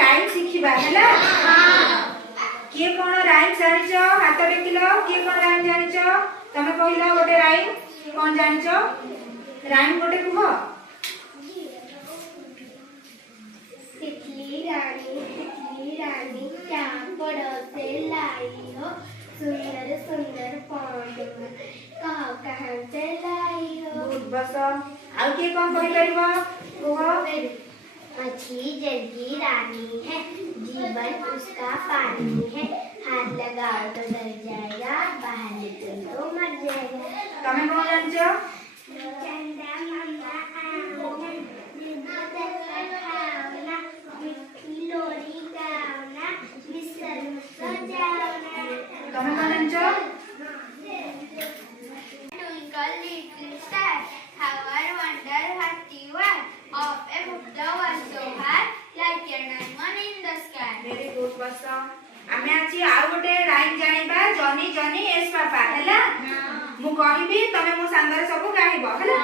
Rhyme शिखिबा हैला। किए कोन rhyme जानिचो हाथ टेकिलो किए कोन राइम जानिचो तमे कहिलो गोटे राइम कोन जानिचो राइम गोटे कुहो। तितली रानी क्या पड़ोसे लाई हो सुंदर सुंदर पांडव कहाँ कहाँ से लाई हो। गुड बस आउ किए कोन कहि परिबो कुहो। मछली जल की रानी है जीवन उसका पानी है हाथ लगाओ तो डर जाएगा बाहर निकल तो मर जाएगा। तमे कोन जानिचो। चंदा मामा आओना निबंधन खाओना मिठी लोरी गाओना मिसल सजाओना। तमे कोन जानिचो। Twinkle little star, how I wonder what you are. Of a Buddha was so high, like a diamond in the sky. Very good बस आमे आछि आ गोटे राइम जानिबा जनी जनी एस पापा हैला। मु कहिबी तमे मो संगर सब गाइबो हैला।